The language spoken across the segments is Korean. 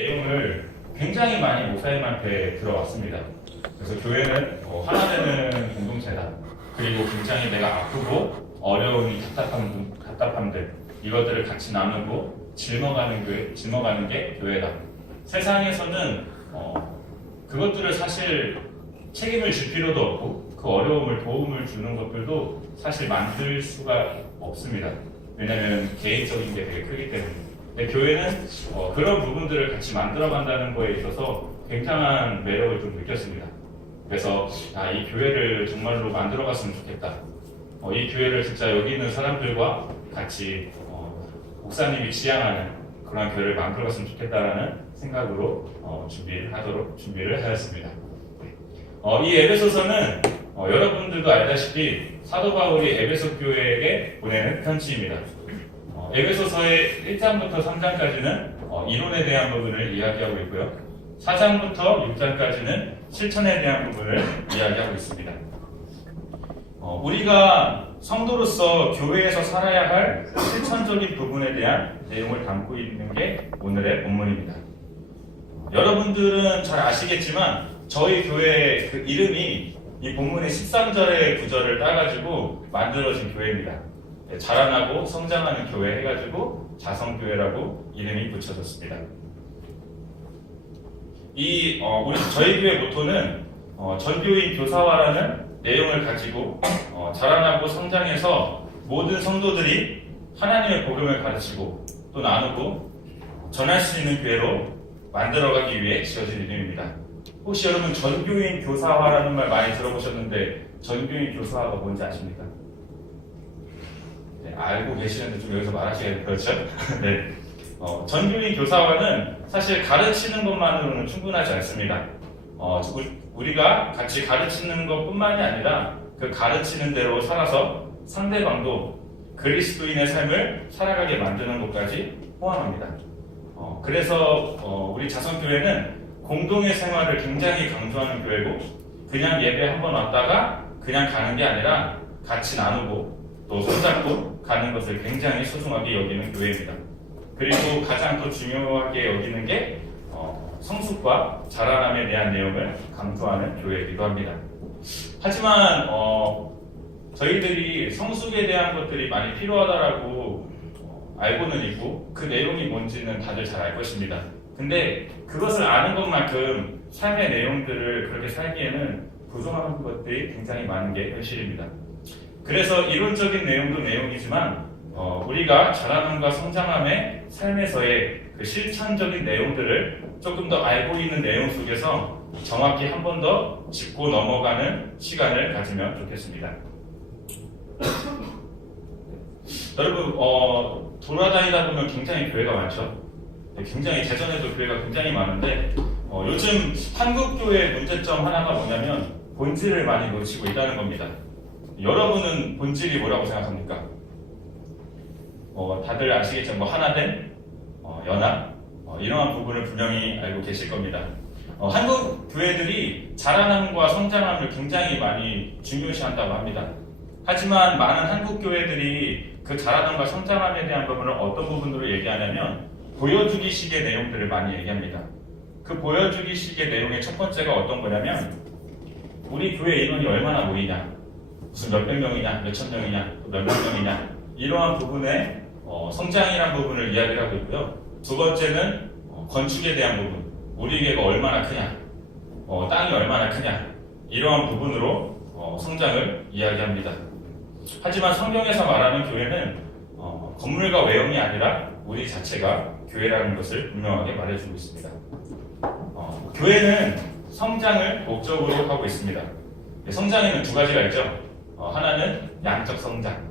내용을 굉장히 많이 목사님한테 들어왔습니다. 그래서 교회는 하나 되는 공동체다. 그리고 굉장히 내가 아프고 어려운 답답함들 이것들을 같이 나누고 짊어가는 게 교회다. 세상에서는 그것들을 사실 책임을 질 필요도 없고 그 어려움을 도움을 주는 것들도 사실 만들 수가 없습니다. 왜냐하면 개인적인 게 되게 크기 때문에. 근데 교회는 그런 부분들을 같이 만들어간다는 거에 있어서 굉장한 매력을 좀 느꼈습니다. 그래서 이 교회를 정말로 만들어갔으면 좋겠다. 이 교회를 진짜 여기 있는 사람들과 같이 목사님이 지향하는 그런 교회를 만들어갔으면 좋겠다라는 생각으로 준비를 하였습니다. 이 에베소서는 여러분들도 알다시피 사도 바울이 에베소 교회에게 보내는 편지입니다. 에베소서의 1장부터 3장까지는 이론에 대한 부분을 이야기하고 있고요. 4장부터 6장까지는 실천에 대한 부분을 이야기하고 있습니다. 우리가 성도로서 교회에서 살아야 할 실천적인 부분에 대한 내용을 담고 있는 게 오늘의 본문입니다. 여러분들은 잘 아시겠지만 저희 교회의 그 이름이 이 본문의 13절의 구절을 따가지고 만들어진 교회입니다. 자라나고 성장하는 교회 해가지고 자성교회라고 이름이 붙여졌습니다. 저희 교회 모토는 전교인 교사화라는 내용을 가지고 자라나고 성장해서 모든 성도들이 하나님의 복음을 가르치고 또 나누고 전할 수 있는 교회로 만들어가기 위해 지어진 이름입니다. 혹시 여러분 전교인 교사화라는 말 많이 들어보셨는데 전교인 교사화가 뭔지 아십니까? 네, 알고 계시는데 좀 여기서 말하시겠네요. 그렇죠? 네. 전교인 교사화는 사실 가르치는 것만으로는 충분하지 않습니다. 우리가 같이 가르치는 것뿐만이 아니라 그 가르치는 대로 살아서 상대방도 그리스도인의 삶을 살아가게 만드는 것까지 포함합니다. 그래서 우리 자성교회는 공동의 생활을 굉장히 강조하는 교회고 그냥 예배 한번 왔다가 그냥 가는 게 아니라 같이 나누고 또 손잡고 가는 것을 굉장히 소중하게 여기는 교회입니다. 그리고 가장 더 중요하게 여기는 게 성숙과 자라남에 대한 내용을 강조하는 교회이기도 합니다. 하지만 저희들이 성숙에 대한 것들이 많이 필요하다라고 알고는 있고 그 내용이 뭔지는 다들 잘 알 것입니다. 근데 그것을 아는 것만큼 삶의 내용들을 그렇게 살기에는 부족한 것들이 굉장히 많은 게 현실입니다. 그래서 이론적인 내용도 내용이지만 우리가 자라남과 성장함의 삶에서의 그 실천적인 내용들을 조금 더 알고 있는 내용 속에서 정확히 한 번 더 짚고 넘어가는 시간을 가지면 좋겠습니다. 여러분 돌아다니다 보면 굉장히 교회가 많죠. 굉장히 대전에도 교회가 굉장히 많은데 요즘 한국 교회의 문제점 하나가 뭐냐면 본질을 많이 놓치고 있다는 겁니다. 여러분은 본질이 뭐라고 생각합니까? 다들 아시겠지만 하나된 연합 이러한 부분을 분명히 알고 계실 겁니다. 한국 교회들이 자라남과 성장함을 굉장히 많이 중요시한다고 합니다. 하지만 많은 한국 교회들이 그 자라남과 성장함에 대한 부분을 어떤 부분으로 얘기하냐면 보여주기식의 내용들을 많이 얘기합니다. 그 보여주기식의 내용의 첫 번째가 어떤 거냐면 우리 교회 인원이 얼마나 모이냐, 무슨 몇백 명이냐, 몇천 명이냐, 몇만 명이냐 이러한 부분에 성장이라는 부분을 이야기를 하고 있고요. 두 번째는 건축에 대한 부분, 우리 교회가 얼마나 크냐, 땅이 얼마나 크냐 이러한 부분으로 성장을 이야기합니다. 하지만 성경에서 말하는 교회는 건물과 외형이 아니라 우리 자체가 교회라는 것을 분명하게 말해주고 있습니다. 교회는 성장을 목적으로 하고 있습니다. 성장에는 두 가지가 있죠. 하나는 양적 성장,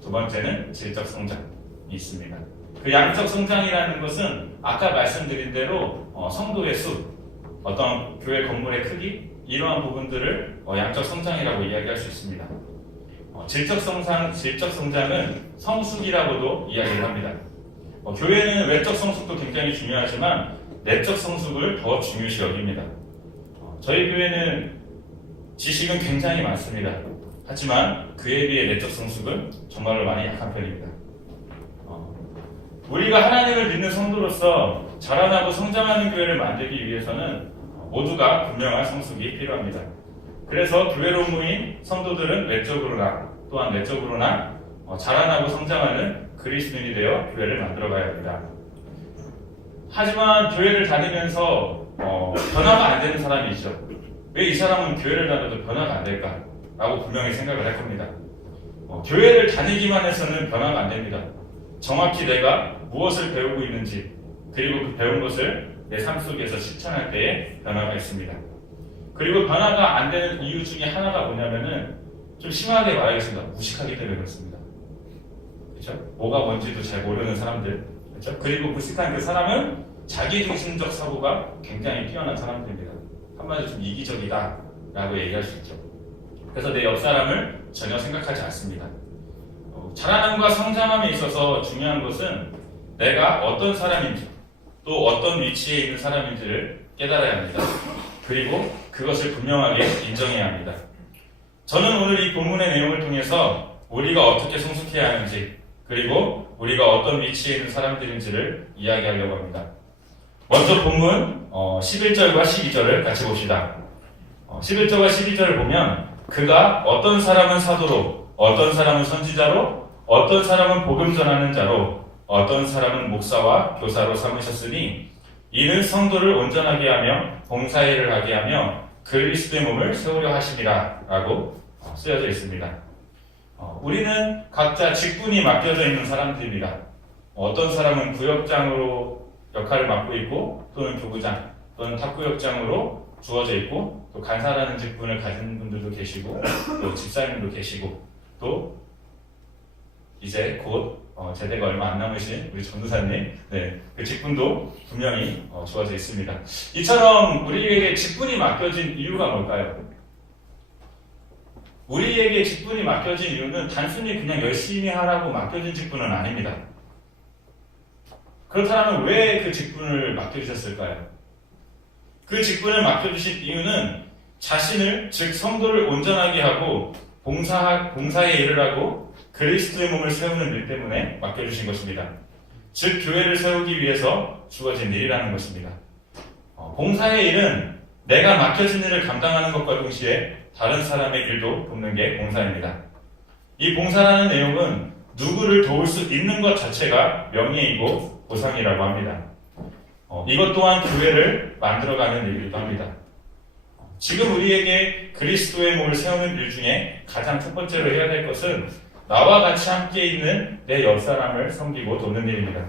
두 번째는 질적 성장이 있습니다. 그 양적 성장이라는 것은 아까 말씀드린 대로 성도의 수, 어떤 교회 건물의 크기 이러한 부분들을 양적 성장이라고 이야기할 수 있습니다. 질적 성장은 성숙이라고도 이야기를 합니다. 교회는 외적 성숙도 굉장히 중요하지만 내적 성숙을 더 중요시 여깁니다. 저희 교회는 지식은 굉장히 많습니다. 하지만 그에 비해 내적 성숙은 정말로 많이 약한 편입니다. 우리가 하나님을 믿는 성도로서 자라나고 성장하는 교회를 만들기 위해서는 모두가 분명한 성숙이 필요합니다. 그래서 교회로 모인 성도들은 외적으로나 또한 내적으로나 자라나고 성장하는 그리스도인이 되어 교회를 만들어가야 합니다. 하지만 교회를 다니면서 변화가 안 되는 사람이 있죠. 왜 이 사람은 교회를 다녀도 변화가 안 될까? 라고 분명히 생각을 할 겁니다. 교회를 다니기만 해서는 변화가 안 됩니다. 정확히 내가 무엇을 배우고 있는지 그리고 그 배운 것을 내 삶 속에서 실천할 때에 변화가 있습니다. 그리고 변화가 안 되는 이유 중에 하나가 뭐냐면은 좀 심하게 말하겠습니다. 무식하기 때문에 그렇습니다. 그렇죠? 뭐가 뭔지도 잘 모르는 사람들, 그렇죠? 그리고 무식한 그 사람은 자기중심적 사고가 굉장히 뛰어난 사람들입니다. 한마디로 좀 이기적이다라고 얘기할 수 있죠. 그래서 내 옆 사람을 전혀 생각하지 않습니다. 자라남과 성장함에 있어서 중요한 것은 내가 어떤 사람인지 또 어떤 위치에 있는 사람인지를 깨달아야 합니다. 그리고 그것을 분명하게 인정해야 합니다. 저는 오늘 이 본문의 내용을 통해서 우리가 어떻게 성숙해야 하는지 그리고 우리가 어떤 위치에 있는 사람들인지를 이야기하려고 합니다. 먼저 본문 11절과 12절을 같이 봅시다. 11절과 12절을 보면 그가 어떤 사람은 사도로 어떤 사람은 선지자로 어떤 사람은 복음 전하는 자로 어떤 사람은 목사와 교사로 삼으셨으니 이는 성도를 온전하게 하며 봉사일을 하게 하며 그리스도의 몸을 세우려 하심이라 라고 쓰여져 있습니다. 우리는 각자 직분이 맡겨져 있는 사람들입니다. 어떤 사람은 구역장으로 역할을 맡고 있고 또는 교구장 또는 탁구역장으로 주어져 있고 또 간사라는 직분을 가진 분들도 계시고 또 집사님도 계시고 또 이제 곧 제대가 얼마 안 남으신 우리 전도사님, 그 직분도 분명히 주어져 있습니다. 이처럼 우리에게 직분이 맡겨진 이유가 뭘까요? 우리에게 직분이 맡겨진 이유는 단순히 그냥 열심히 하라고 맡겨진 직분은 아닙니다. 그렇다면 왜 그 직분을 맡겨주셨을까요? 그 직분을 맡겨주신 이유는 자신을, 즉 성도를 온전하게 하고 봉사의 일을 하고 그리스도의 몸을 세우는 일 때문에 맡겨주신 것입니다. 즉 교회를 세우기 위해서 주어진 일이라는 것입니다. 봉사의 일은 내가 맡겨진 일을 감당하는 것과 동시에 다른 사람의 일도 돕는 게 봉사입니다. 이 봉사라는 내용은 누구를 도울 수 있는 것 자체가 명예이고 보상이라고 합니다. 이것 또한 교회를 만들어가는 일이기도 합니다. 지금 우리에게 그리스도의 몸을 세우는 일 중에 가장 첫 번째로 해야 될 것은 나와 같이 함께 있는 내 옆 사람을 섬기고 돕는 일입니다.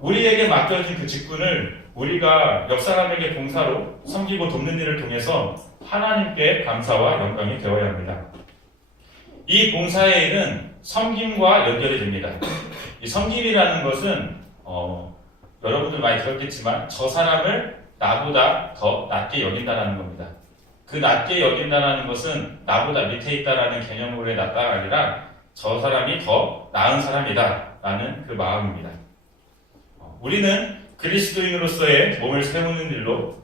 우리에게 맡겨진 그 직분을 우리가 옆 사람에게 봉사로 섬기고 돕는 일을 통해서 하나님께 감사와 영광이 되어야 합니다. 이 봉사의 일은 섬김과 연결이 됩니다. 이 섬김이라는 것은 여러분들 많이 들었겠지만 저 사람을 나보다 더 낮게 여긴다는 겁니다. 그 낮게 여긴다는 것은 나보다 밑에 있다라는 개념으로의 낮다가 아니라 저 사람이 더 나은 사람이다 라는 그 마음입니다. 우리는 그리스도인으로서의 몸을 세우는 일로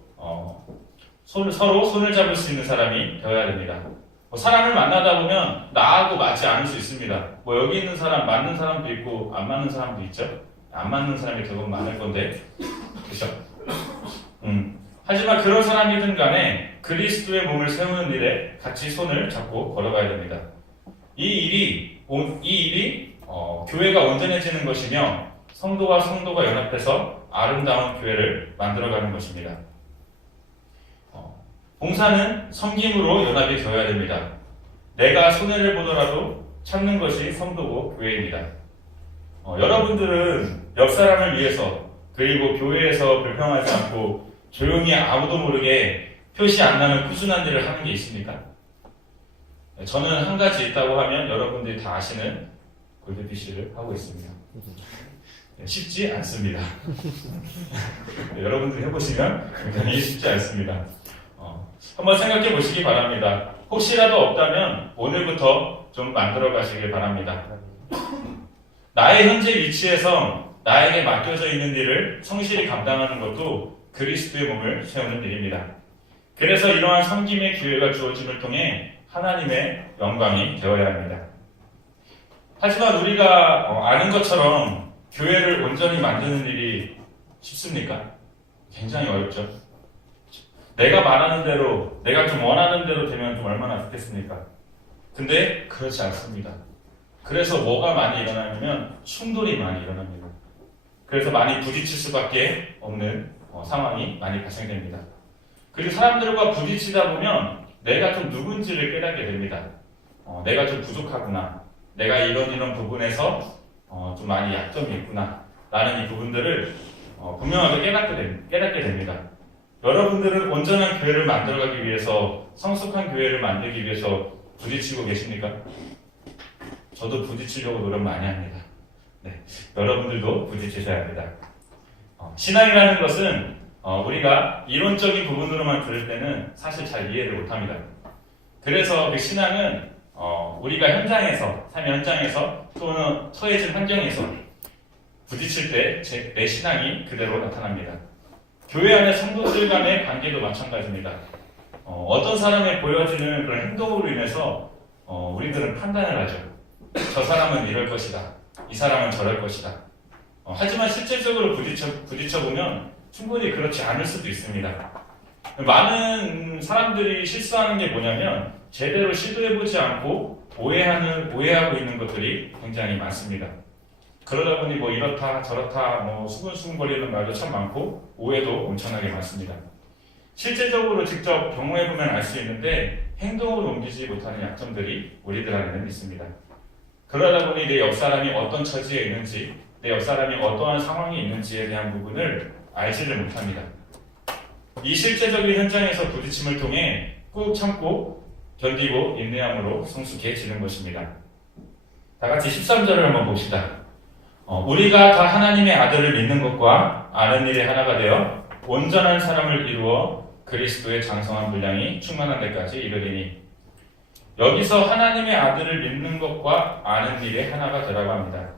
서로 손을 잡을 수 있는 사람이 되어야 됩니다. 사람을 만나다 보면 나하고 맞지 않을 수 있습니다. 여기 있는 사람 맞는 사람도 있고 안 맞는 사람도 있죠. 안 맞는 사람이 대부분 많을 건데 그렇죠? 하지만 그런 사람이든 간에 그리스도의 몸을 세우는 일에 같이 손을 잡고 걸어가야 됩니다. 이 일이 교회가 온전해지는 것이며 성도와 성도가 연합해서 아름다운 교회를 만들어가는 것입니다. 봉사는 섬김으로 연합이 되어야 됩니다. 내가 손해를 보더라도 참는 것이 성도고 교회입니다. 여러분들은 옆 사람을 위해서 그리고 교회에서 불평하지 않고 조용히 아무도 모르게 표시 안 나는 꾸준한 일을 하는 게 있습니까? 저는 한 가지 있다고 하면 여러분들이 다 아시는 골드피쉬를 하고 있습니다. 쉽지 않습니다. 여러분들이 해보시면 굉장히 쉽지 않습니다. 한번 생각해 보시기 바랍니다. 혹시라도 없다면 오늘부터 좀 만들어 가시길 바랍니다. 나의 현재 위치에서 나에게 맡겨져 있는 일을 성실히 감당하는 것도 그리스도의 몸을 세우는 일입니다. 그래서 이러한 섬김의 기회가 주어짐을 통해 하나님의 영광이 되어야 합니다. 하지만 우리가 아는 것처럼 교회를 온전히 만드는 일이 쉽습니까? 굉장히 어렵죠. 내가 말하는 대로, 내가 좀 원하는 대로 되면 좀 얼마나 좋겠습니까? 근데 그렇지 않습니다. 그래서 뭐가 많이 일어나냐면 충돌이 많이 일어납니다. 그래서 많이 부딪힐 수밖에 없는 상황이 많이 발생됩니다. 그리고 사람들과 부딪히다 보면 내가 좀 누군지를 깨닫게 됩니다. 내가 좀 부족하구나. 내가 이런 부분에서 좀 많이 약점이 있구나. 라는 이 부분들을 분명하게 깨닫게 됩니다. 여러분들은 온전한 교회를 만들어가기 위해서, 성숙한 교회를 만들기 위해서 부딪히고 계십니까? 저도 부딪히려고 노력 많이 합니다. 네, 여러분들도 부딪히셔야 합니다. 신앙이라는 것은 우리가 이론적인 부분으로만 들을 때는 사실 잘 이해를 못합니다. 그래서 그 신앙은 우리가 현장에서, 삶의 현장에서 또는 처해진 환경에서 부딪힐 때 내 신앙이 그대로 나타납니다. 교회 안의 성도들 간의 관계도 마찬가지입니다. 어떤 사람의 보여지는 그런 행동으로 인해서 우리들은 판단을 하죠. 저 사람은 이럴 것이다. 이 사람은 저럴 것이다. 하지만 실질적으로 부딪혀보면 충분히 그렇지 않을 수도 있습니다. 많은 사람들이 실수하는 게 뭐냐면 제대로 시도해보지 않고 오해하고 있는 것들이 굉장히 많습니다. 그러다 보니 뭐 이렇다 저렇다 수근수근거리는 말도 참 많고 오해도 엄청나게 많습니다. 실제적으로 직접 경험해보면 알 수 있는데 행동으로 옮기지 못하는 약점들이 우리들 안에는 있습니다. 그러다 보니 내 옆사람이 어떤 처지에 있는지, 내 옆사람이 어떠한 상황이 있는지에 대한 부분을 알지를 못합니다. 이 실제적인 현장에서 부딪힘을 통해 꾹 참고 견디고 인내함으로 성숙해지는 것입니다. 다 같이 13절을 한번 봅시다. 우리가 다 하나님의 아들을 믿는 것과 아는 일이 하나가 되어 온전한 사람을 이루어 그리스도의 장성한 분량이 충만한 데까지 이르리니. 여기서 하나님의 아들을 믿는 것과 아는 일의 하나가 되라고 합니다.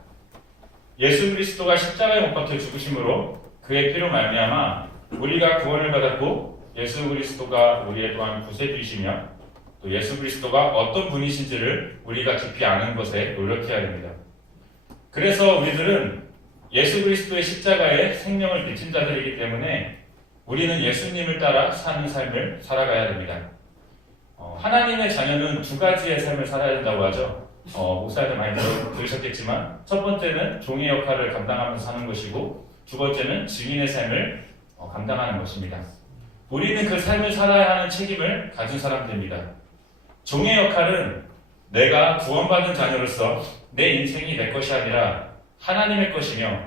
예수 그리스도가 십자가에 못 박혀 죽으심으로 그의 피로 말미암아 우리가 구원을 받았고, 예수 그리스도가 우리의 또한 구세주이시며 또 예수 그리스도가 어떤 분이신지를 우리가 깊이 아는 것에 노력해야 됩니다. 그래서 우리들은 예수 그리스도의 십자가에 생명을 비친 자들이기 때문에 우리는 예수님을 따라 사는 삶을 살아가야 됩니다. 하나님의 자녀는 두 가지의 삶을 살아야 된다고 하죠. 목사들 많이 들으셨겠지만 첫 번째는 종의 역할을 감당하면서 사는 것이고, 두 번째는 증인의 삶을 감당하는 것입니다. 우리는 그 삶을 살아야 하는 책임을 가진 사람들입니다. 종의 역할은 내가 구원받은 자녀로서 내 인생이 내 것이 아니라 하나님의 것이며,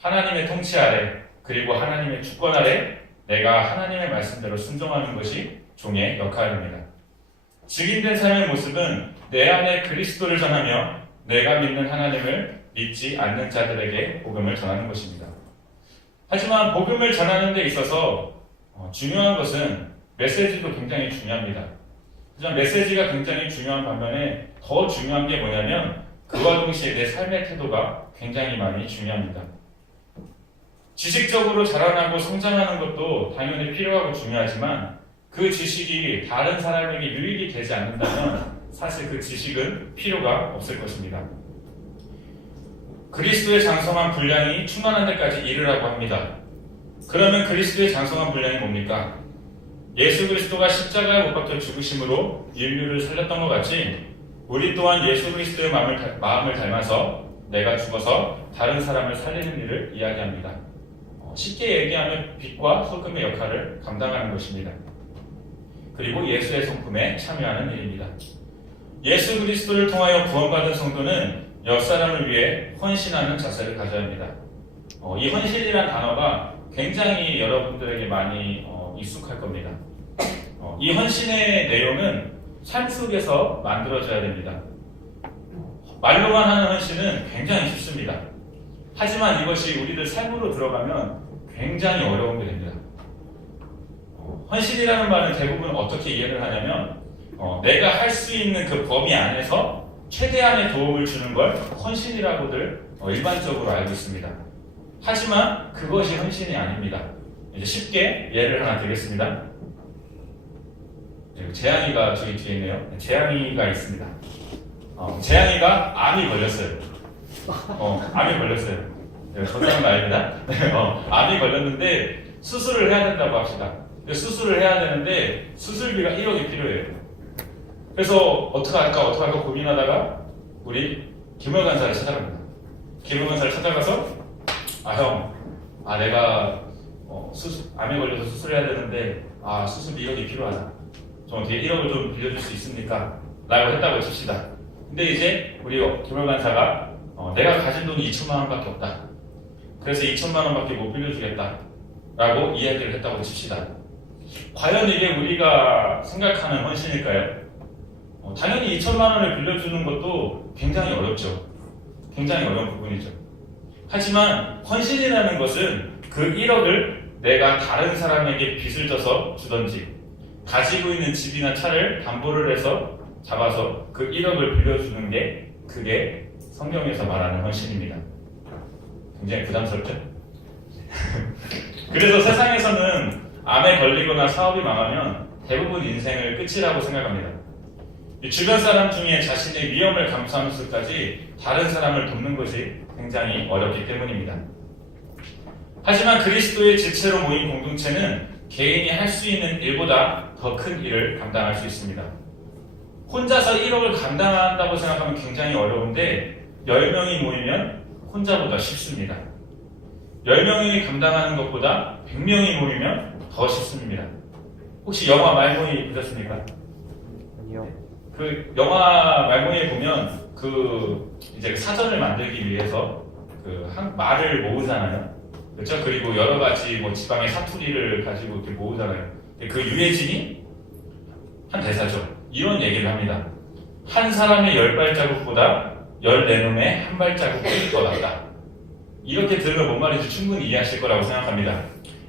하나님의 통치 아래 그리고 하나님의 주권 아래 내가 하나님의 말씀대로 순종하는 것이 종의 역할입니다. 증인된 삶의 모습은 내 안에 그리스도를 전하며 내가 믿는 하나님을 믿지 않는 자들에게 복음을 전하는 것입니다. 하지만 복음을 전하는 데 있어서 중요한 것은 메시지도 굉장히 중요합니다. 하지만 메시지가 굉장히 중요한 반면에 더 중요한 게 뭐냐면 그와 동시에 내 삶의 태도가 굉장히 많이 중요합니다. 지식적으로 자라나고 성장하는 것도 당연히 필요하고 중요하지만 그 지식이 다른 사람에게 유익이 되지 않는다면 사실 그 지식은 필요가 없을 것입니다. 그리스도의 장성한 분량이 충만한 데까지 이르라고 합니다. 그러면 그리스도의 장성한 분량이 뭡니까? 예수 그리스도가 십자가에 못 박혀 죽으심으로 인류를 살렸던 것 같이 우리 또한 예수 그리스도의 마음을 닮아서 내가 죽어서 다른 사람을 살리는 일을 이야기합니다. 쉽게 얘기하면 빛과 소금의 역할을 감당하는 것입니다. 그리고 예수의 성품에 참여하는 일입니다. 예수 그리스도를 통하여 구원받은 성도는 옆사람을 위해 헌신하는 자세를 가져야 합니다. 이 헌신이라는 단어가 굉장히 여러분들에게 많이 익숙할 겁니다. 이 헌신의 내용은 삶 속에서 만들어져야 됩니다. 말로만 하는 헌신은 굉장히 쉽습니다. 하지만 이것이 우리들 삶으로 들어가면 굉장히 어려운 게 됩니다. 헌신이라는 말은 대부분 어떻게 이해를 하냐면 내가 할 수 있는 그 범위 안에서 최대한의 도움을 주는 걸 헌신이라고들 일반적으로 알고 있습니다. 하지만 그것이 헌신이 아닙니다. 이제 쉽게 예를 하나 드리겠습니다. 재앙이가 저기 뒤에 있네요. 재앙이가 있습니다. 재앙이가 암이 걸렸어요. 암이 걸렸어요. 건강한 말입니다. 암이 걸렸는데 수술을 해야 된다고 합시다. 수술을 해야 되는데 수술비가 1억이 필요해요. 그래서 어떡할까 고민하다가 우리 김월 간사를 찾아갑니다. 김월 간사를 찾아가서 내가 암에 걸려서 수술해야 되는데 수술비 1억이 필요하다. 좀 어떻게 1억을 좀 빌려줄 수 있습니까? 라고 했다고 칩시다. 근데 이제 우리 김월 간사가 내가 가진 돈이 2천만 원밖에 없다. 그래서 2천만 원밖에 못 빌려주겠다. 라고 이야기를 했다고 칩시다. 과연 이게 우리가 생각하는 헌신일까요? 당연히 2천만 원을 빌려주는 것도 굉장히 어렵죠. 굉장히 어려운 부분이죠. 하지만 헌신이라는 것은 그 1억을 내가 다른 사람에게 빚을 져서 주던지 가지고 있는 집이나 차를 담보를 해서 잡아서 그 1억을 빌려주는 게 그게 성경에서 말하는 헌신입니다. 굉장히 부담스럽죠? 그래서 세상에서는 암에 걸리거나 사업이 망하면 대부분 인생을 끝이라고 생각합니다. 주변 사람 중에 자신의 위험을 감수하면서까지 다른 사람을 돕는 것이 굉장히 어렵기 때문입니다. 하지만 그리스도의 지체로 모인 공동체는 개인이 할 수 있는 일보다 더 큰 일을 감당할 수 있습니다. 혼자서 1억을 감당한다고 생각하면 굉장히 어려운데 10명이 모이면 혼자보다 쉽습니다. 10명이 감당하는 것보다 100명이 모이면 더 쉽습니다. 혹시 영화 말모이 보셨습니까? 아니요. 그 영화 말모이에 보면 이제 사전을 만들기 위해서 말을 모으잖아요. 그렇죠? 그리고 여러 가지 지방의 사투리를 가지고 이렇게 모으잖아요. 그 유해진이 한 대사죠. 이런 얘기를 합니다. 한 사람의 10발자국보다 14놈의 한 발자국이 더 낫다. 이렇게 들으면 뭔 말인지 충분히 이해하실 거라고 생각합니다.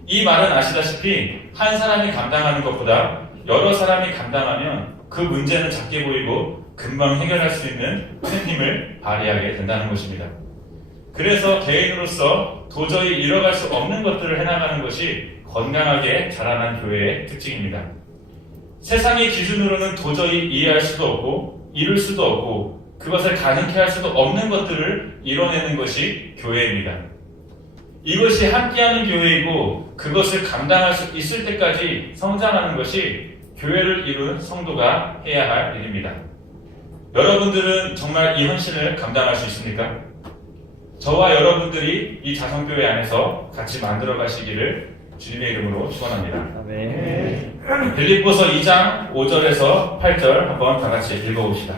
이 말은 아시다시피 한 사람이 감당하는 것보다 여러 사람이 감당하면 그 문제는 작게 보이고 금방 해결할 수 있는 큰 힘을 발휘하게 된다는 것입니다. 그래서 개인으로서 도저히 잃어갈 수 없는 것들을 해나가는 것이 건강하게 자라난 교회의 특징입니다. 세상의 기준으로는 도저히 이해할 수도 없고 이룰 수도 없고 그것을 가능케 할 수도 없는 것들을 이뤄내는 것이 교회입니다. 이것이 함께하는 교회이고 그것을 감당할 수 있을 때까지 성장하는 것이 교회를 이룬 성도가 해야 할 일입니다. 여러분들은 정말 이 헌신을 감당할 수 있습니까? 저와 여러분들이 이 자성교회 안에서 같이 만들어 가시기를 주님의 이름으로 축원합니다. 아멘. 빌립보서 2장 5절에서 8절 한번 다 같이 읽어봅시다.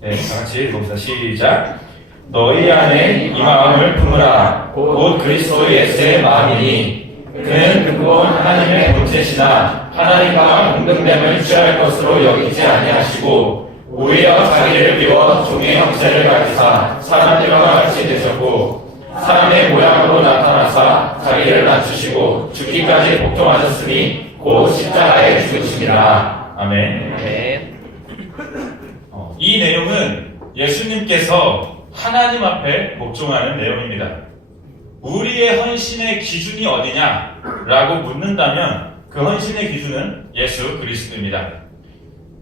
네, 다 같이 읽어봅시다. 시작. 너희 안에 이 마음을 품으라. 곧 그리스도 예수의 마음이니 그는 근본 하나님의 본체시나 하나님과 동등됨을 취할 것으로 여기지 아니하시고 오히려 자기를 비워 종의 형체를 가지사 사람들과 같이 되셨고 사람의 모양으로 나타나사 자기를 낮추시고 죽기까지 복종하셨으니 곧 십자가에 죽으시니라. 아멘. 아멘. 이 내용은 예수님께서 하나님 앞에 복종하는 내용입니다. 우리의 헌신의 기준이 어디냐라고 묻는다면 그 헌신의 기준은 예수 그리스도입니다.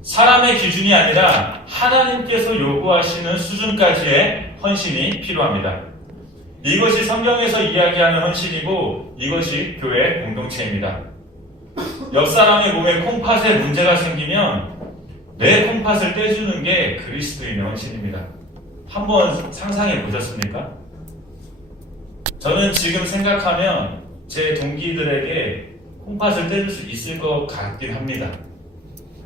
사람의 기준이 아니라 하나님께서 요구하시는 수준까지의 헌신이 필요합니다. 이것이 성경에서 이야기하는 헌신이고 이것이 교회 공동체입니다. 옆 사람의 몸에 콩팥에 문제가 생기면 내 콩팥을 떼주는 게 그리스도인의 헌신입니다. 한번 상상해 보셨습니까? 저는 지금 생각하면 제 동기들에게 콩팥을 떼줄 수 있을 것 같긴 합니다.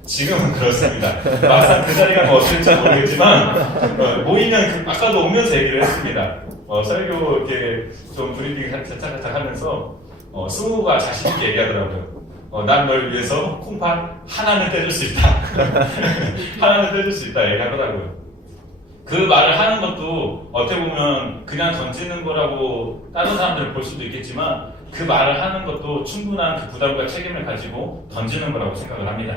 지금은 그렇습니다. 막상 그 자리가 어떨지 모르겠지만 모이면 아까도 오면서 얘기를 했습니다. 설교 이렇게 좀 브리핑 살짝 하면서 승우가 자신 있게 얘기하더라고요. 난 널 위해서 콩팥 하나는 떼줄 수 있다. 하나는 떼줄 수 있다 얘기하더라고요. 그 말을 하는 것도 어떻게 보면 그냥 던지는 거라고 다른 사람들을 볼 수도 있겠지만 그 말을 하는 것도 충분한 그 부담과 책임을 가지고 던지는 거라고 생각을 합니다.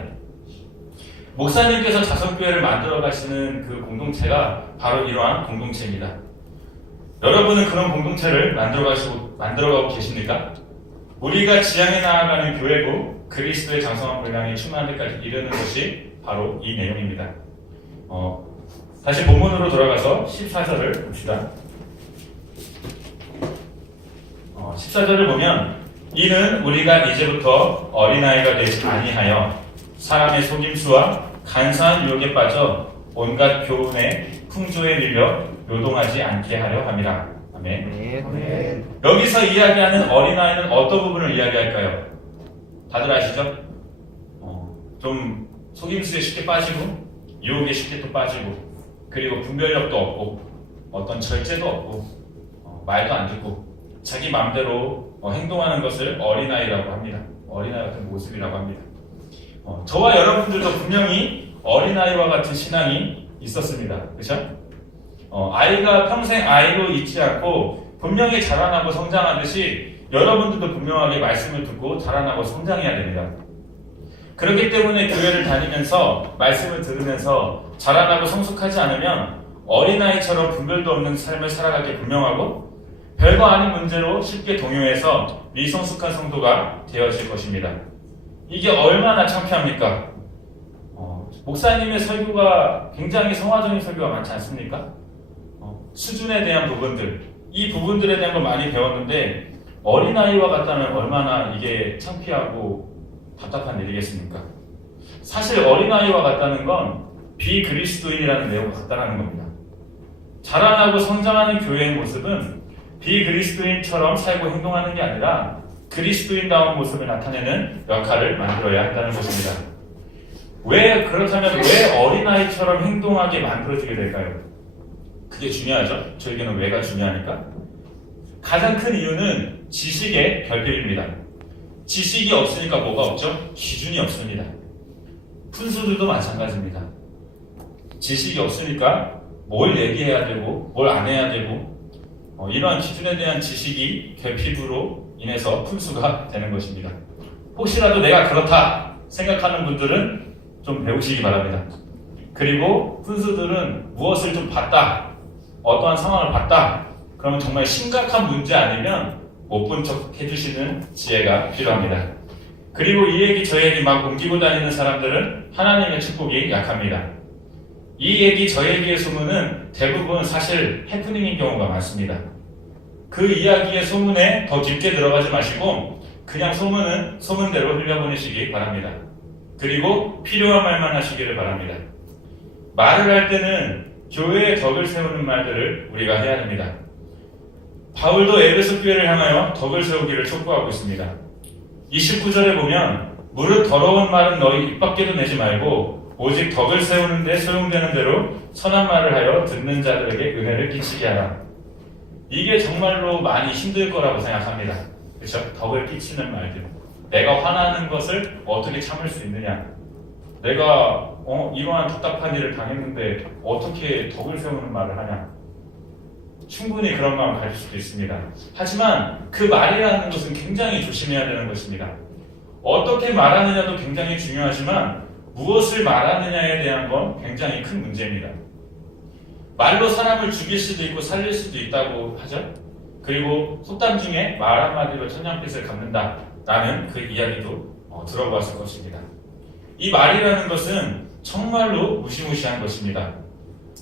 목사님께서 자성교회를 만들어 가시는 그 공동체가 바로 이러한 공동체입니다. 여러분은 그런 공동체를 만들어가고 계십니까? 우리가 지향해 나아가는 교회고 그리스도의 장성한 분량이 충만한 데까지 이르는 것이 바로 이 내용입니다. 다시 본문으로 돌아가서 14절을 봅시다. 14절을 보면 이는 우리가 이제부터 어린아이가 되지 아니하여 사람의 속임수와 간사한 유혹에 빠져 온갖 교훈의 풍조에 밀려 요동하지 않게 하려 함이라. 아멘. 아멘. 여기서 이야기하는 어린아이는 어떤 부분을 이야기할까요? 다들 아시죠? 좀 속임수에 쉽게 빠지고 유혹에 쉽게 또 빠지고 그리고 분별력도 없고 어떤 절제도 없고 말도 안 듣고 자기 마음대로 행동하는 것을 어린아이라고 합니다. 어린아이 같은 모습이라고 합니다. 저와 여러분들도 분명히 어린아이와 같은 신앙이 있었습니다. 그렇죠? 아이가 평생 아이로 있지 않고 분명히 자라나고 성장하듯이 여러분들도 분명하게 말씀을 듣고 자라나고 성장해야 됩니다. 그렇기 때문에 교회를 다니면서 말씀을 들으면서 자라나고 성숙하지 않으면 어린아이처럼 분별도 없는 삶을 살아가기 분명하고 별거 아닌 문제로 쉽게 동요해서 미성숙한 성도가 되어질 것입니다. 이게 얼마나 창피합니까? 목사님의 설교가 굉장히 성화적인 설교가 많지 않습니까? 수준에 대한 부분들, 이 부분들에 대한 걸 많이 배웠는데 어린아이와 같다면 얼마나 이게 창피하고 답답한 일이겠습니까? 사실 어린아이와 같다는 건 비그리스도인이라는 내용과 같다는 겁니다. 자라나고 성장하는 교회의 모습은 비그리스도인처럼 살고 행동하는 게 아니라 그리스도인다운 모습을 나타내는 역할을 만들어야 한다는 것입니다. 그렇다면 왜 어린아이처럼 행동하게 만들어지게 될까요? 그게 중요하죠. 저에게는 왜가 중요하니까. 가장 큰 이유는 지식의 결핍입니다. 지식이 없으니까 뭐가 없죠? 기준이 없습니다. 푼수들도 마찬가지입니다. 지식이 없으니까 뭘 얘기해야 되고 뭘 안 해야 되고 이러한 기준에 대한 지식이 결핍으로 인해서 푼수가 되는 것입니다. 혹시라도 내가 그렇다 생각하는 분들은 좀 배우시기 바랍니다. 그리고 푼수들은 무엇을 좀 봤다, 어떠한 상황을 봤다, 그러면 정말 심각한 문제 아니면 못 본 척 해주시는 지혜가 필요합니다. 그리고 이 얘기 저 얘기 막 옮기고 다니는 사람들은 하나님의 축복이 약합니다. 이 얘기 저 얘기의 소문은 대부분 사실 해프닝인 경우가 많습니다. 그 이야기의 소문에 더 깊게 들어가지 마시고 그냥 소문은 소문대로 흘려보내시기 바랍니다. 그리고 필요한 말만 하시기를 바랍니다. 말을 할 때는 교회의 덕을 세우는 말들을 우리가 해야 합니다. 바울도 에베소 교회를 향하여 덕을 세우기를 촉구하고 있습니다. 29절에 보면 무릇 더러운 말은 너희 입 밖에도 내지 말고 오직 덕을 세우는 데 소용되는 대로 선한 말을 하여 듣는 자들에게 은혜를 끼치게 하라. 이게 정말로 많이 힘들 거라고 생각합니다. 그렇죠? 덕을 끼치는 말들. 내가 화나는 것을 어떻게 참을 수 있느냐? 내가 이러한 답답한 일을 당했는데 어떻게 덕을 세우는 말을 하냐? 충분히 그런 마음 가질 수도 있습니다. 하지만 그 말이라는 것은 굉장히 조심해야 되는 것입니다. 어떻게 말하느냐도 굉장히 중요하지만 무엇을 말하느냐에 대한 건 굉장히 큰 문제입니다. 말로 사람을 죽일 수도 있고 살릴 수도 있다고 하죠. 그리고 속담 중에 말 한마디로 천냥빚을 갚는다 라는 그 이야기도 들어보았을 것입니다. 이 말이라는 것은 정말로 무시무시한 것입니다.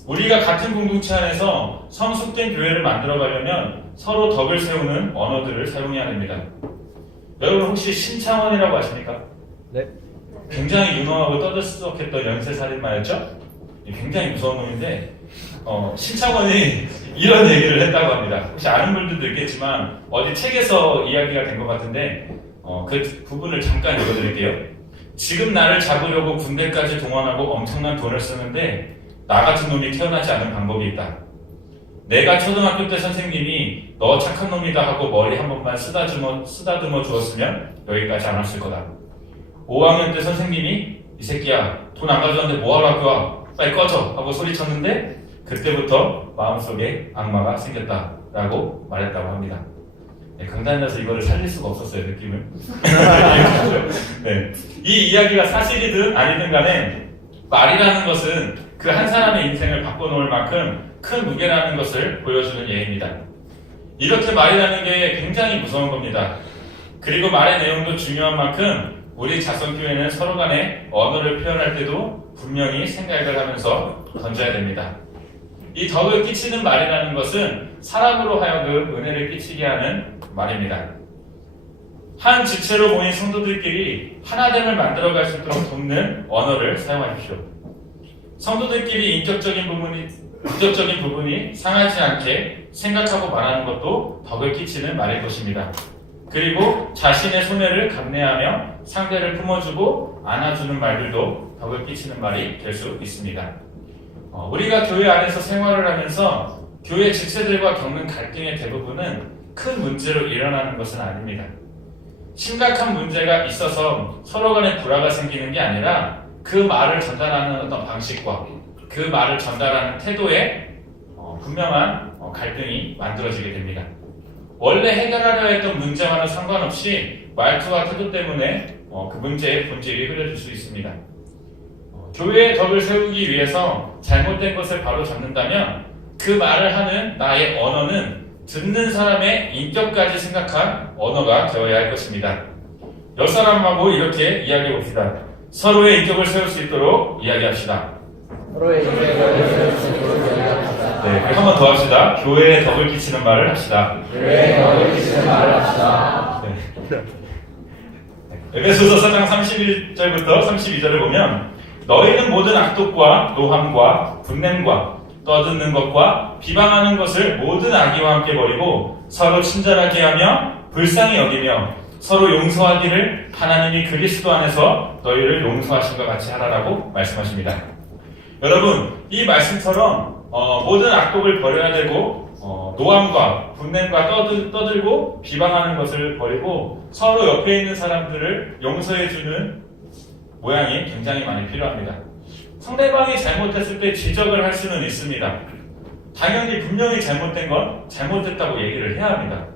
우리가 같은 공동체 안에서 성숙된 교회를 만들어 가려면 서로 덕을 세우는 언어들을 사용해야 됩니다. 여러분 혹시 신창원이라고 아십니까? 네. 굉장히 유명하고 떠들썩했던 연쇄살인마였죠? 굉장히 무서운 놈인데 신창원이 이런 얘기를 했다고 합니다. 혹시 아는 분들도 있겠지만 어디 책에서 이야기가 된 것 같은데 그 부분을 잠깐 읽어드릴게요. 지금 나를 잡으려고 군대까지 동원하고 엄청난 돈을 쓰는데 나 같은 놈이 태어나지 않은 방법이 있다. 내가 초등학교 때 선생님이 너 착한 놈이다 하고 머리 한 번만 쓰다듬어 주었으면 여기까지 안 왔을 거다. 5학년 때 선생님이 이 새끼야 돈 안 가져왔는데 뭐하러 학교 와? 빨리 꺼져 하고 소리쳤는데 그때부터 마음속에 악마가 생겼다라고 말했다고 합니다. 네, 강단에서 이거를 살릴 수가 없었어요, 느낌을. 네. 이 이야기가 사실이든 아니든 간에 말이라는 것은 그 한 사람의 인생을 바꿔놓을 만큼 큰 무게라는 것을 보여주는 예입니다. 이렇게 말이라는 게 굉장히 무서운 겁니다. 그리고 말의 내용도 중요한 만큼 우리 자선교회는 서로 간에 언어를 표현할 때도 분명히 생각을 하면서 던져야 됩니다. 이 덕을 끼치는 말이라는 것은 사람으로 하여금 은혜를 끼치게 하는 말입니다. 한 지체로 모인 성도들끼리 하나됨을 만들어갈 수 있도록 돕는 언어를 사용하십시오. 성도들끼리 인격적인 부분이 상하지 않게 생각하고 말하는 것도 덕을 끼치는 말일 것입니다. 그리고 자신의 손해를 감내하며 상대를 품어주고 안아주는 말들도 덕을 끼치는 말이 될 수 있습니다. 우리가 교회 안에서 생활을 하면서 교회 지체들과 겪는 갈등의 대부분은 큰 문제로 일어나는 것은 아닙니다. 심각한 문제가 있어서 서로 간에 불화가 생기는 게 아니라 그 말을 전달하는 어떤 방식과 그 말을 전달하는 태도에 분명한 갈등이 만들어지게 됩니다. 원래 해결하려 했던 문제와는 상관없이 말투와 태도 때문에 그 문제의 본질이 흐려질 수 있습니다. 교회의 덕을 세우기 위해서 잘못된 것을 바로 잡는다면 그 말을 하는 나의 언어는 듣는 사람의 인격까지 생각한 언어가 되어야 할 것입니다. 옆 사람하고 이렇게 이야기해 봅시다. 서로의 인격을 세울 수 있도록 이야기합시다. 서로의 인격을 세울 수 있도록 이야기합시다. 네, 한 번 더 합시다. 교회에 덕을 끼치는 말을 합시다. 교회에 덕을 끼치는 말을 합시다. 네. 에베소서 4장 31절부터 32절을 보면 너희는 모든 악독과 노함과 분냄과 떠드는 것과 비방하는 것을 모든 악의와 함께 버리고 서로 친절하게 하며 불쌍히 여기며 서로 용서하기를 하나님이 그리스도 안에서 너희를 용서하신 것 같이 하라라고 말씀하십니다. 여러분, 이 말씀처럼 모든 악독을 버려야 되고 노함과 분냄과 떠들고 비방하는 것을 버리고 서로 옆에 있는 사람들을 용서해주는 모양이 굉장히 많이 필요합니다. 상대방이 잘못했을 때 지적을 할 수는 있습니다. 당연히 분명히 잘못된 건 잘못됐다고 얘기를 해야 합니다.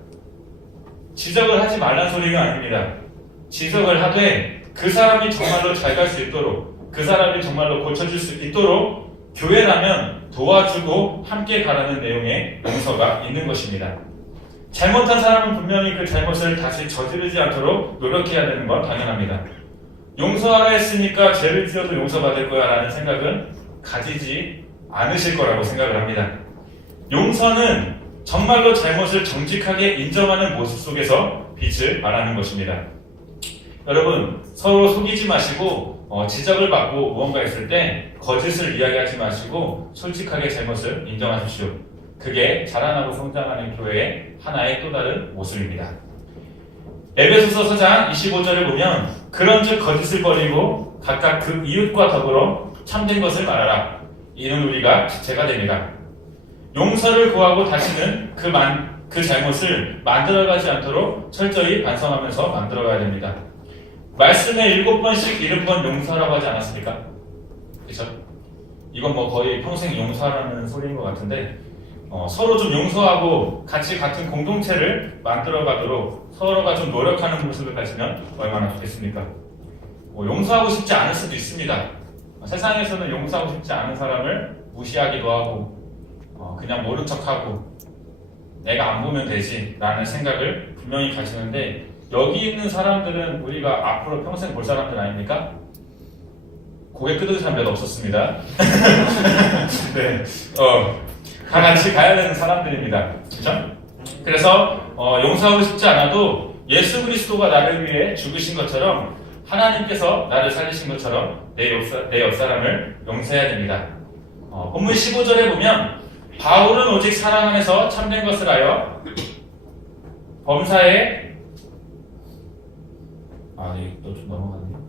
지적을 하지 말란 소리가 아닙니다. 지적을 하되 그 사람이 정말로 잘 갈 수 있도록 그 사람이 정말로 고쳐줄 수 있도록 교회라면 도와주고 함께 가라는 내용의 용서가 있는 것입니다. 잘못한 사람은 분명히 그 잘못을 다시 저지르지 않도록 노력해야 되는 건 당연합니다. 용서하라 했으니까 죄를 지어도 용서받을 거야 라는 생각은 가지지 않으실 거라고 생각을 합니다. 용서는 정말로 잘못을 정직하게 인정하는 모습 속에서 빛을 발하는 것입니다. 여러분, 서로 속이지 마시고 지적을 받고 무언가 있을 때 거짓을 이야기하지 마시고 솔직하게 잘못을 인정하십시오. 그게 자라나고 성장하는 교회의 하나의 또 다른 모습입니다. 에베소서 4장 25절을 보면 그런즉 거짓을 버리고 각각 그 이웃과 더불어 참된 것을 말하라. 이는 우리가 지체가 됩니다. 용서를 구하고 다시는 그 잘못을 만들어가지 않도록 철저히 반성하면서 만들어가야 됩니다. 말씀에 7번씩 70번 용서라고 하지 않았습니까? 그렇죠? 이건 뭐 거의 평생 용서하라는 소리인 것 같은데 서로 좀 용서하고 같이 같은 공동체를 만들어가도록 서로가 좀 노력하는 모습을 가지면 얼마나 좋겠습니까? 용서하고 싶지 않을 수도 있습니다. 세상에서는 용서하고 싶지 않은 사람을 무시하기도 하고 그냥 모른 척하고 내가 안 보면 되지 라는 생각을 분명히 가지는데 여기 있는 사람들은 우리가 앞으로 평생 볼 사람들 아닙니까? 고개 끄덕이는 사람 몇 없었습니다. 네, 다 같이 가야 되는 사람들입니다. 그렇죠? 그래서 용서하고 싶지 않아도 예수 그리스도가 나를 위해 죽으신 것처럼 하나님께서 나를 살리신 것처럼 내 옆 사람을 용서해야 됩니다. 본문 15절에 보면 바울은 오직 사랑 안에서 참된 것을 하여 범사에 이거 좀 넘어갔네요.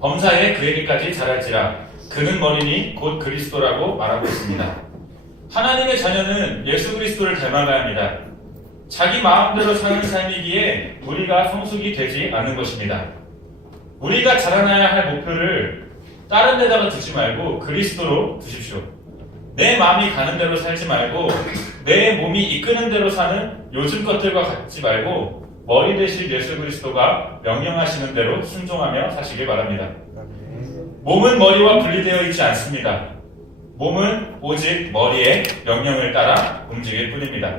범사에 그에게까지 자랄지라 그는 머리니 곧 그리스도라고 말하고 있습니다. 하나님의 자녀는 예수 그리스도를 닮아가야 합니다. 자기 마음대로 사는 삶이기에 우리가 성숙이 되지 않는 것입니다. 우리가 자라나야 할 목표를 다른 데다가 두지 말고 그리스도로 두십시오. 내 마음이 가는 대로 살지 말고 내 몸이 이끄는 대로 사는 요즘 것들과 같지 말고 머리 대신 예수 그리스도가 명령하시는 대로 순종하며 사시길 바랍니다. 몸은 머리와 분리되어 있지 않습니다. 몸은 오직 머리의 명령을 따라 움직일 뿐입니다.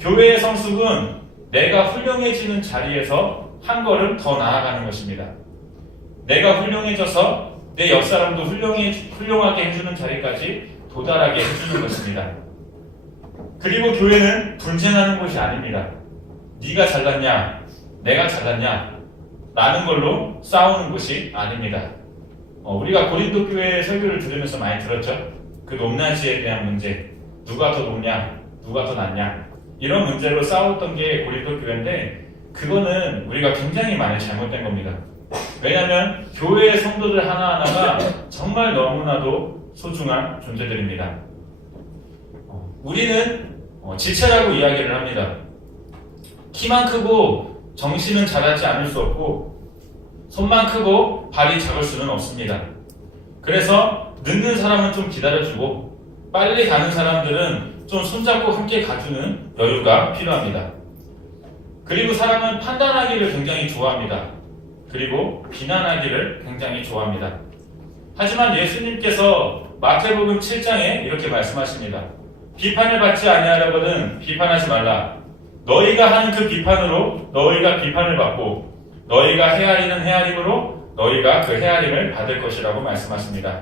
교회의 성숙은 내가 훌륭해지는 자리에서 한 걸음 더 나아가는 것입니다. 내가 훌륭해져서 내 옆사람도 훌륭하게 해주는 자리까지 도달하게 해주는 것입니다. 그리고 교회는 분쟁하는 곳이 아닙니다. 네가 잘났냐, 내가 잘났냐 라는 걸로 싸우는 곳이 아닙니다. 우리가 고린도 교회 설교를 들으면서 많이 들었죠. 그 높낮이에 대한 문제, 누가 더 높냐, 누가 더 낮냐 이런 문제로 싸웠던 게 고린도 교회인데 그거는 우리가 굉장히 많이 잘못된 겁니다. 왜냐하면 교회의 성도들 하나하나가 정말 너무나도 소중한 존재들입니다. 우리는 지체라고 이야기를 합니다. 키만 크고 정신은 자라지 않을 수 없고 손만 크고 발이 작을 수는 없습니다. 그래서 늦는 사람은 좀 기다려주고 빨리 가는 사람들은 좀 손잡고 함께 가주는 여유가 필요합니다. 그리고 사람은 판단하기를 굉장히 좋아합니다. 그리고 비난하기를 굉장히 좋아합니다. 하지만 예수님께서 마태복음 7장에 이렇게 말씀하십니다. 비판을 받지 아니하려거든 비판하지 말라. 너희가 하는 그 비판으로 너희가 비판을 받고 너희가 헤아리는 헤아림으로 너희가 그 헤아림을 받을 것이라고 말씀하십니다.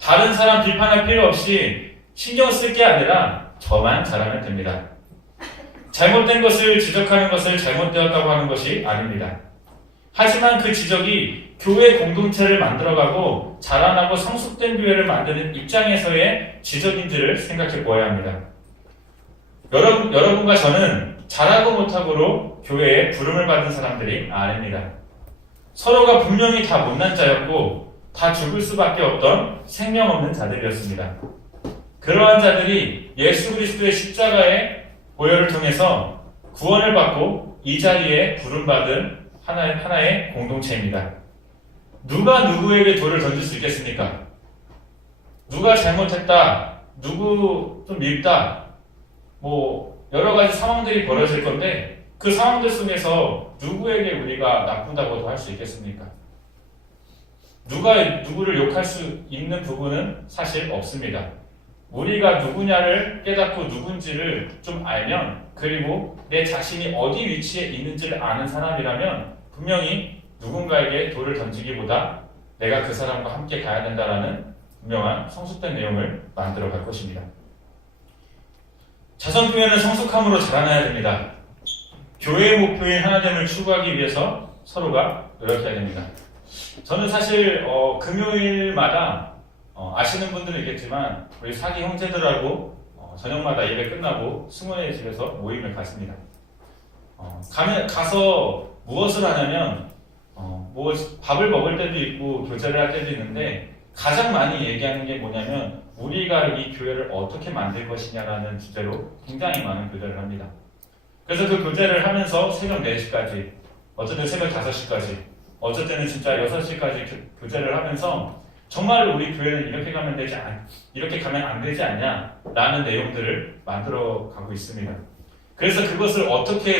다른 사람 비판할 필요 없이 신경 쓸 게 아니라 저만 잘하면 됩니다. 잘못된 것을 지적하는 것을 잘못되었다고 하는 것이 아닙니다. 하지만 그 지적이 교회 공동체를 만들어가고 자라나고 성숙된 교회를 만드는 입장에서의 지적인지를 생각해 보아야 합니다. 여러분과 저는 잘하고 못하고로 교회에 부름을 받은 사람들이 아닙니다. 서로가 분명히 다 못난 자였고 다 죽을 수밖에 없던 생명 없는 자들이었습니다. 그러한 자들이 예수 그리스도의 십자가의 보혈을 통해서 구원을 받고 이 자리에 부름받은 하나의 공동체입니다. 누가 누구에게 돌을 던질 수 있겠습니까? 누가 잘못했다, 누구 좀 밉다, 여러 가지 상황들이 벌어질 건데 그 상황들 속에서 누구에게 우리가 나쁘다고도 할 수 있겠습니까? 누가 누구를 욕할 수 있는 부분은 사실 없습니다. 우리가 누구냐를 깨닫고 누군지를 좀 알면 그리고 내 자신이 어디 위치에 있는지를 아는 사람이라면 분명히 누군가에게 돌을 던지기보다 내가 그 사람과 함께 가야 된다라는 분명한 성숙된 내용을 만들어 갈 것입니다. 자선교회는 성숙함으로 자라나야 됩니다. 교회의 목표인 하나됨을 추구하기 위해서 서로가 노력해야 됩니다. 저는 사실 금요일마다 아시는 분들은 있겠지만 우리 사기 형제들하고 저녁마다 예배 끝나고 승원의 집에서 모임을 갖습니다. 가서 무엇을 하냐면 밥을 먹을 때도 있고 교제를 할 때도 있는데 가장 많이 얘기하는 게 뭐냐면 우리가 이 교회를 어떻게 만들 것이냐라는 주제로 굉장히 많은 교제를 합니다. 그래서 그 교제를 하면서 새벽 4시까지 어쨌든 새벽 5시까지 어쨌든 진짜 6시까지 교제를 하면서 정말 우리 교회는 이렇게 가면 안 되지 않냐라는 내용들을 만들어 가고 있습니다. 그래서 그것을 어떻게